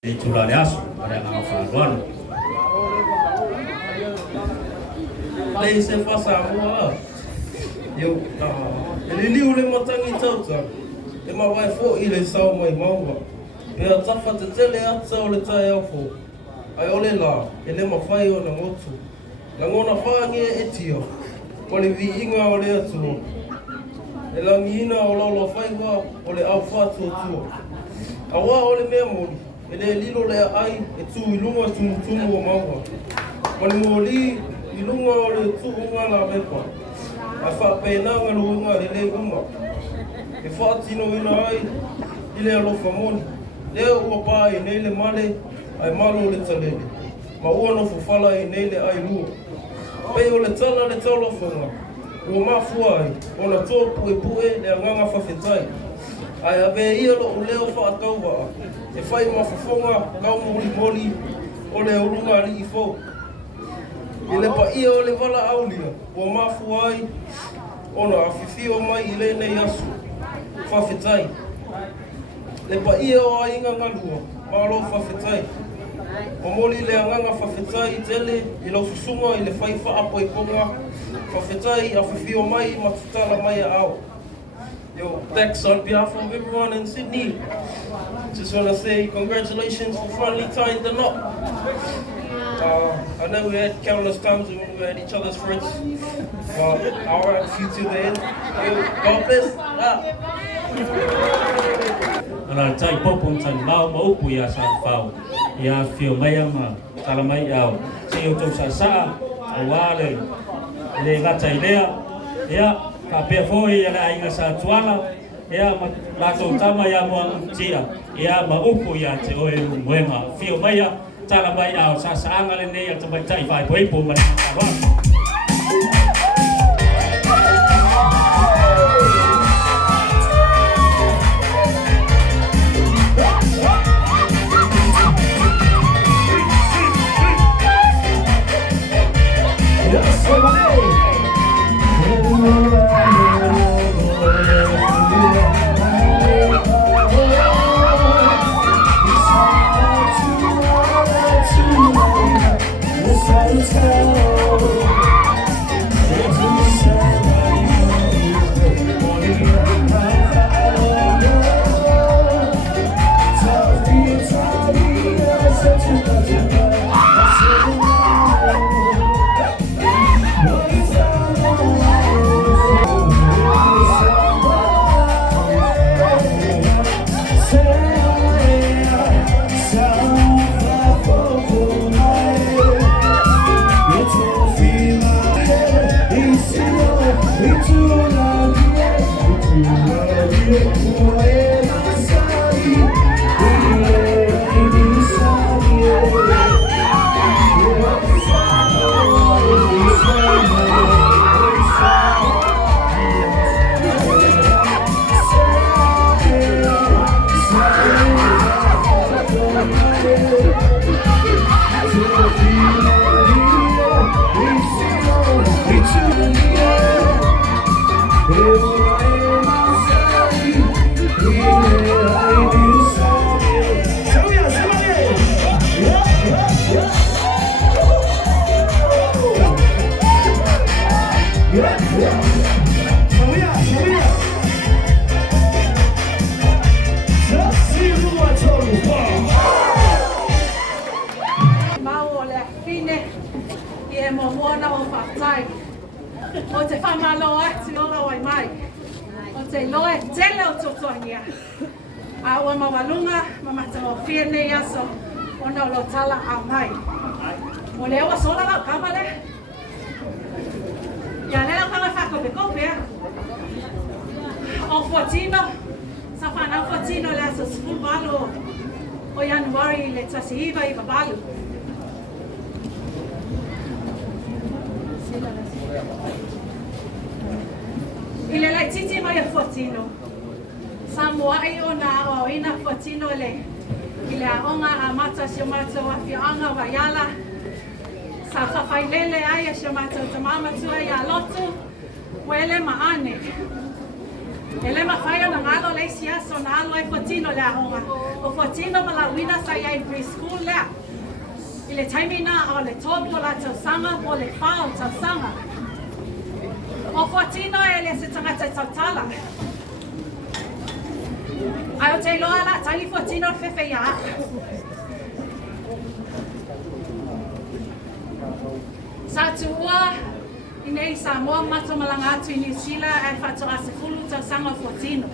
e tulale aso para nga whāluanu. Lei se whasamua eu e liu le matangi tautau e mawai fo i le sau mai maua pea tafa te tele ata o le tae au fo ai ole la e le mawhai o na motu na ngona whaangi e tio o le vi inga o le atua e langi ina o lolo whaiwa o le au whātua tua a wā o le mea mori e le lilo le ai e tū i lunga tunu o maua mani mori i lunga o le tū unga la mepa a whapēnanga luunga le le unga e Fuatino ina ai i le alofa moni leo ua pāi nei le male ai malo le talele ma ua no fufala i nei le ai lua pei o le tala le talofonga ua mafua ai o na tō pue le anganga whawhetai ai abe ia lo o leo whaatau waa e whai mafafonga kau moli o le urunga li i fau i le pa ia o le wala aulia ua mafua ai ona awhiwhio mai i le nei asu whawhetai le pa ia o ainga ngalua malo whawhetai o moli le anganga whawhetai tele i lau susunga i le whai whaapo i ponga whawhetai a whiwhio mai matutala mai a au. Yo, thanks on behalf of everyone in Sydney. Just want to say congratulations for finally tying the knot. I know we had countless times when we had each other's friends, but our attitude to the end. God bless. Ala tai popon tan mau maupu ya sa fau ya fio mai ma tala mai au se eu tau sa awale le gata idea ya ka pe foi ya la inga sa tuala ya la tau tama ya mo tia ya maupu ya te o moema fio mai tala mai au sa anga le nei ta mai tai vai poi po mai o te whamalo ati o la wai mai, o te loe tele o totoangia. A ua mawalunga, mamata o whienei aso, o na lo tala a mai. Mo leo a sola lau kamale. Ia leo kama whakope kopea. O Fuatino, sa whanau Fuatino le aso sifu malo o Januari le tasihiva i babalu. I le lai titi mai a Fuatino. Sa moai o na o ina Fuatino le. I le aonga a mata si o mata o afianga wa yala. Sa whawhailele ai a si o mata o tamama tua i a lotu. Wele maane. Ele mawhai o na ngalo le sia so na alo e Fuatino le ahonga. O Fuatino ma la wina sa ia in preschool lea. I le taimina o le tobu o la tausanga o le whao tausanga. O Fuatino e le se tangata tautala. Ai o te loa la taili Fuatino fefe ia. Sa tuua i nei Samoa mato malanga atu i New Zealand e whatoa se fulu tausanga Fuatino.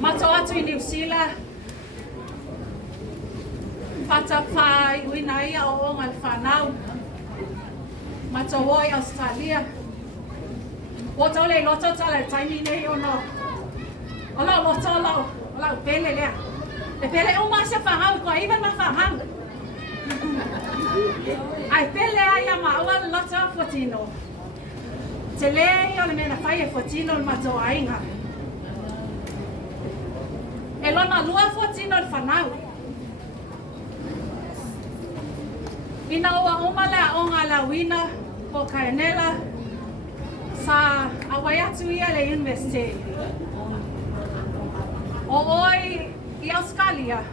Mato atu i New Zealand whatawhai uina ia o onga le whanau. Mato oi Australia. Woto le loto tala le taimi nei o no. O lau loto o lau pele lea. E pele o masa whahau ko even ma whahau. Ai pele ai a maua le loto a Fuatino. Te lei o le mena whai e Fuatino le mato ainga. E lona lua Fuatino le whanau. Ina ua umale a onga la wina o Kainela sa awai atu ia le university. O oi i Australia,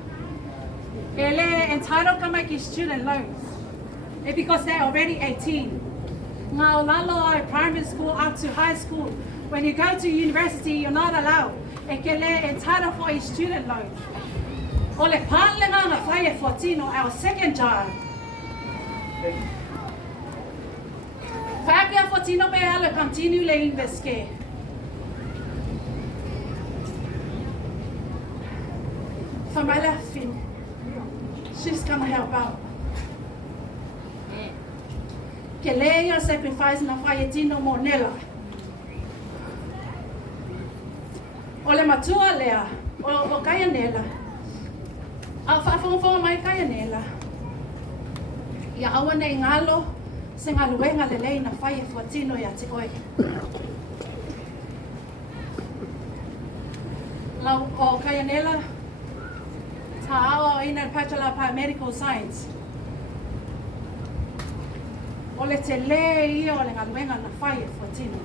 ele entitled ka mai ki student loans. Because they're already 18. Ngā o lalo ai primary school up to high school. When you go to university, you're not allowed. E ke le entitled for a student loan. O le pālenga ngā whai e Fuatino, our second child. Fiafia Fuatino pe ala continue le inveske. For my laughing, she's gonna help out. Que leia sacrifice na Fuatino monela. O le matua lea, o kaya nela. A whaafonga mai kaya nela. Ia awa nei ngalo, se ngaluenga le lei na whai e Fuatino ia te oi. Lau o kaya nela, ta awa ina Bachelor of Medical Science. O le te lei ia o le ngaluenga na whai e Fuatino.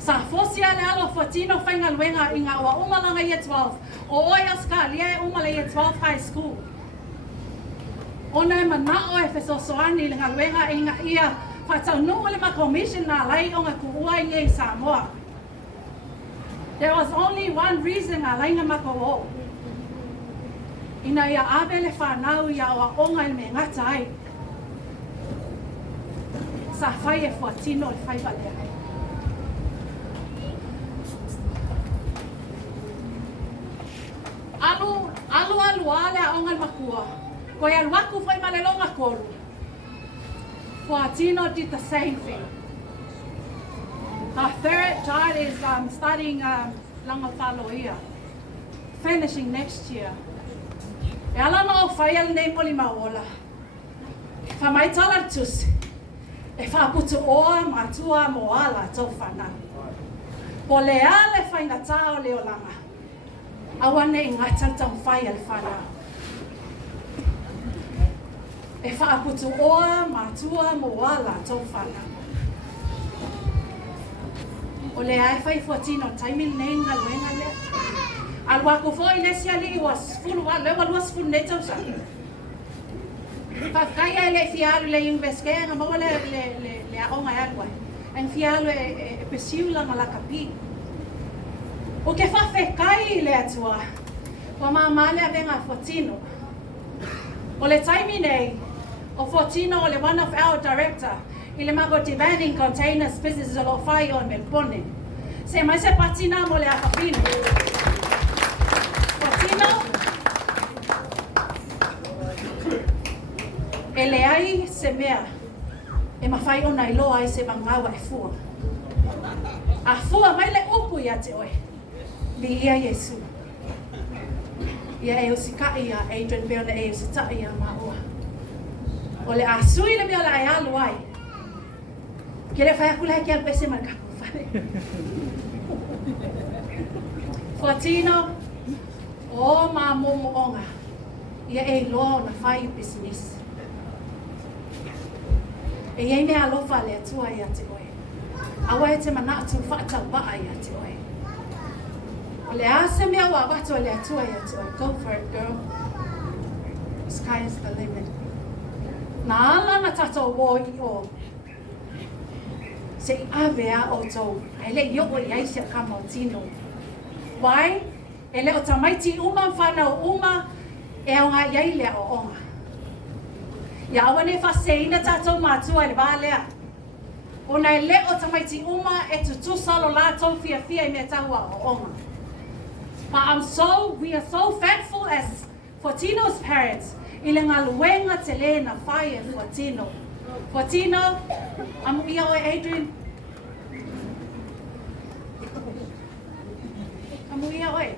Sa fosia le alo Fuatino whai ngaluenga i ngā ua umalanga ia 12. O oi Australia umala ia 12 high school. Ona e manao e fesosoani le ngaluenga i ngā ia whatau nungu le ma commission nā lai o ngā kuua i ngei Samoa. There was only one reason ngā lai ngā mako o. Ina ia awe le whanau ia o a onga i me ngata ai. Sa whai e Fuatino le whai walea. Alu ale a onga makua. Ko ia luaku whai malelonga koru. Fuatino did the same thing. Our third child is studying langa whaloia. Finishing next year. E ala no whai al nei moli maola. Whamai tala tusi. E whaputu oa matua moala tau whana. Po le ale whainga tau leo langa. Awane i ngata tau whai al whana. E whaaputu oa matua moala tau whana. O le ai whai Fuatino taimil nei ngā luenga lea. Alua ko fo i lesi ali i was fulu wa lewa luas fulu nei tau sa. Whakaya e le fialu le inveske ngā maua le aonga e alua. En fialu e pesiula malakapi. O ke whawhekai le atua. Wa maamale a venga Fuatino. O le taimi nei, o Fuatino o le one of our director, i le mago demanding containers businesses o lo whai o Melbourne. Se mai se patina mo le akapino. Fuatino, e le ai se mea, e mawhai o nai loa ai se mangawa e fua. A fua mai le upu ia te oe, li ia Yesu. Ia e usikai a Adrian beo le e usitai a maua. O le asui le mea la e alu ai. Ke le whai akula heki al pese markapu whare. Fuatino, o ma momo onga. Ia e loa na whai business. E iei mea alofa le atua ia te oe. Awa e te mana atu whaatau waa ia te oe. O le ase mea wa watu o le atua ia te oe. Go for it, girl. Sky is the limit. Nā ala na tatou wō I o. Se I awea o tau. E le I o I aisia ka Fuatino. Wai? E le o tamaiti uma whanau uma. E au ngā iai lea o onga. Ia awa ne whaseina tatou mātua I le wālea. O nei le o tamaiti uma e tutusalo lātou fiafia I mea tahua o onga. But we are so thankful as Fuatino's parents. I le ngaluenga te le na whai e Fuatino. Fuatino, amu ia o Adrian. Amu ia oi.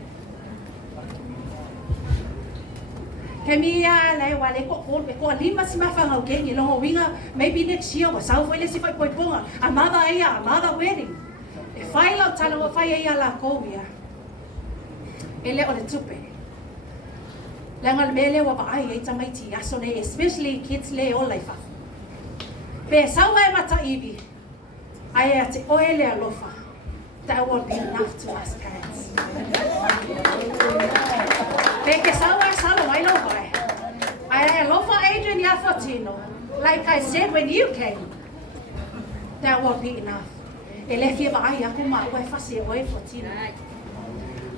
Ke mia le wale ko lima si mafanga o kengi longo winga maybe next year wa sau foi le si foi poiponga another wedding e fai la tala o fai ia la kovia ele o le tupe langa mele wa ai e tamaiti aso ne especially kids le o life pe sau e mata ibi ai ate o ele alofa that won't be enough to us guys. Porque I love I love Adrian and Fuatino. Like I said when you came, that won't be enough. Ele fia ba ai aku ma wa fasi wa Fuatino.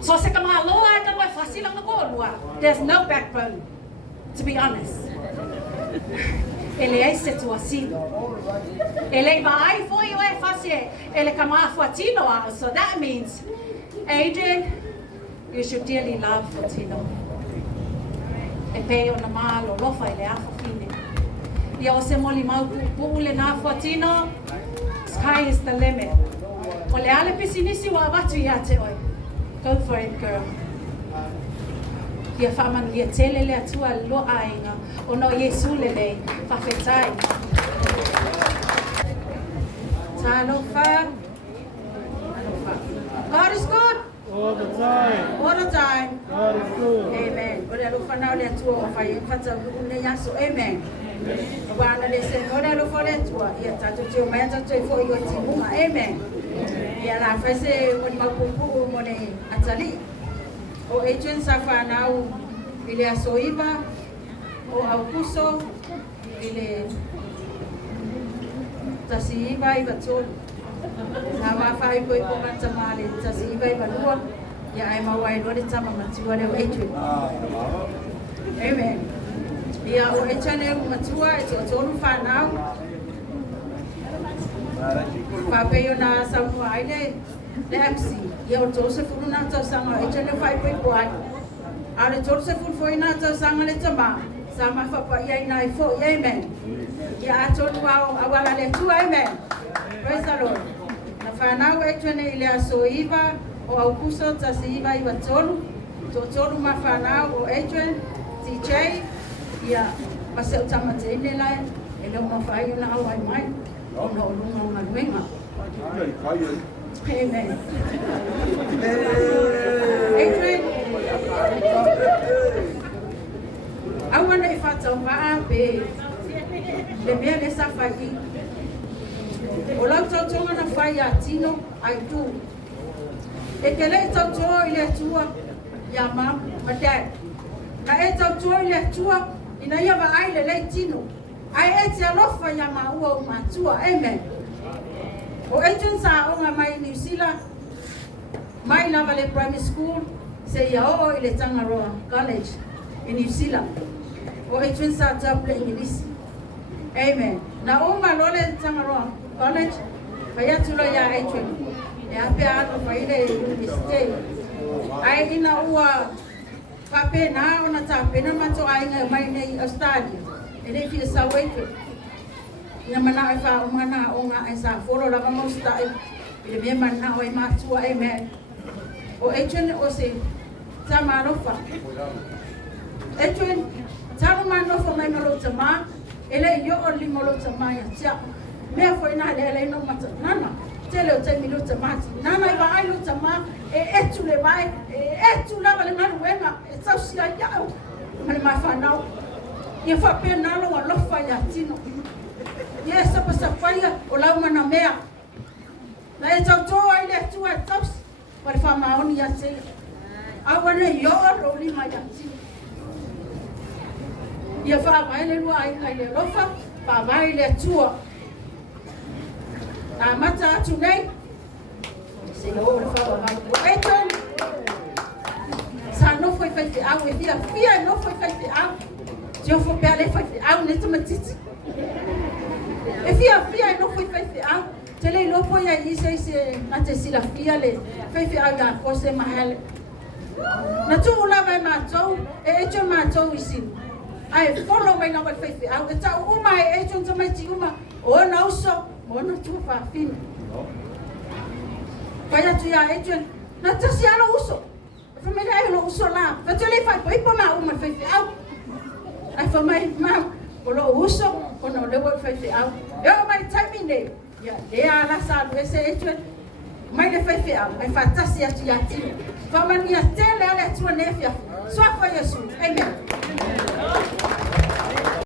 So se kama loa ka wa fasi lang ko lua. There's no backbone, to be honest. Ele é situação. Ele vai foi wa fasi. Ele kama Fuatino. So that means, Adrian, you should dearly love Fuatino. E pei o na malo lofa I le afa fine. Ia o se moli mau pu'ule na Fuatino, sky is the limit. O le ale pisinisi wa watu ia te oi. Go for it, girl. Ia whamanu ia tele le atua loa inga. O no Yesu le lei, whawhetai. Ta lofa. God is good. All the time. All the time. God is good. Amen. Ora lo fanau le tua o fai fata ne yaso. Amen. Wana le se ora lo fole tua. Ia tatu tio mai tatu fo yo timunga. Amen. Ia la fese o mapupu mo ne atali. O Adrian sa fanau ile asoiba o aukuso ile tasiiba I batol. Na wafai po ipo matamale tasi iba iba lua ya ai mawai lori tama matua le Adrian. Amen. Ya o echane matua e tolu fanau. Papeyo na samu aile le MC. Ya o Joseph na ta sanga echane fai po ipo ai. Ale Joseph foi na ta sanga le tama. Sama fa pa ia ina ifo. Amen. Ya atolu wa awala le tu. Amen. Praise the Lord. Na whanau e tuene ile asoiva o aukuso tasiiva I watolu. Tolu ma whanau o Adrian, TJ, ia maseu tamate ine lai, ele o mawhai na au ai mai, o na o lunga o ngaruenga. Amen. Adrian, awana I whatau maa pe, le mea le sawhai. O lau tautonga na whai a tino ai tu. E ke le tautoa I le tua ia mam, ma dad. Na e tautoa I le tua ina ia wa ai le tino. Ai e te alofa ia maua o matua. Amen. O Adrian sa onga mai New Zealand. Mai lava le primary school. Se ia o I le Tangaroa College in New Zealand. O Adrian sa taple English. Amen. Na oma lole Tangaroa College, kaya tulo ya Adrian. E ape ano faile university. Ai ina ua pape na ona tape na mato ai nga mai nei Australia. Ele fia sa Adrian. Ina mana fa umana onga ai sa folo la mo stai. Ile me mana oi matua. Amen. O Adrian o se tamarofa. Adrian tamanofa mai malo tama. Ele yo o limolo tama ya tia. Mea foi na le no mata nana tele o te minuta mati nana I vai luta ma e etu le vai e etu la vale na wema e sa sia ya mane ma fa nau e fa pe na lo lo fa ya tino ye sa pa sa fa ya o la mana mea Na e tau toa ile tua taus. Pare wha maoni a te. Awana i oro li mai ati. Ia wha mai le lua ai kai le rofa. Wha mai le tua. A mata atu nei. Se o le wha mai. Adrian. Sa no foi feite au e fia no foi feite au. Se o for pele feite au ne matiti. E fia no foi feite au. Te le lopo ia i se na te sila fia le feite au la kose mahale. Na tu ula mai mātou e echo mātou isi. Ai follow mai na mai feite au e tau uma e echo tamai ti uma o na uso o na tu whawhina. Pai atu ia Adrian, na tasi ala uso. Whamera e lo uso la. Whatele whai paipa ma uma feite au. Ai whamai mau o lo uso o na lewa feite au. E o mai taimi nei. Ia, e ala sa lu ese Adrian. Mai le feite au. Ai whatasi atu ia tino. Whamani a tele ale atua nefia. Swafa Yesu. Amen.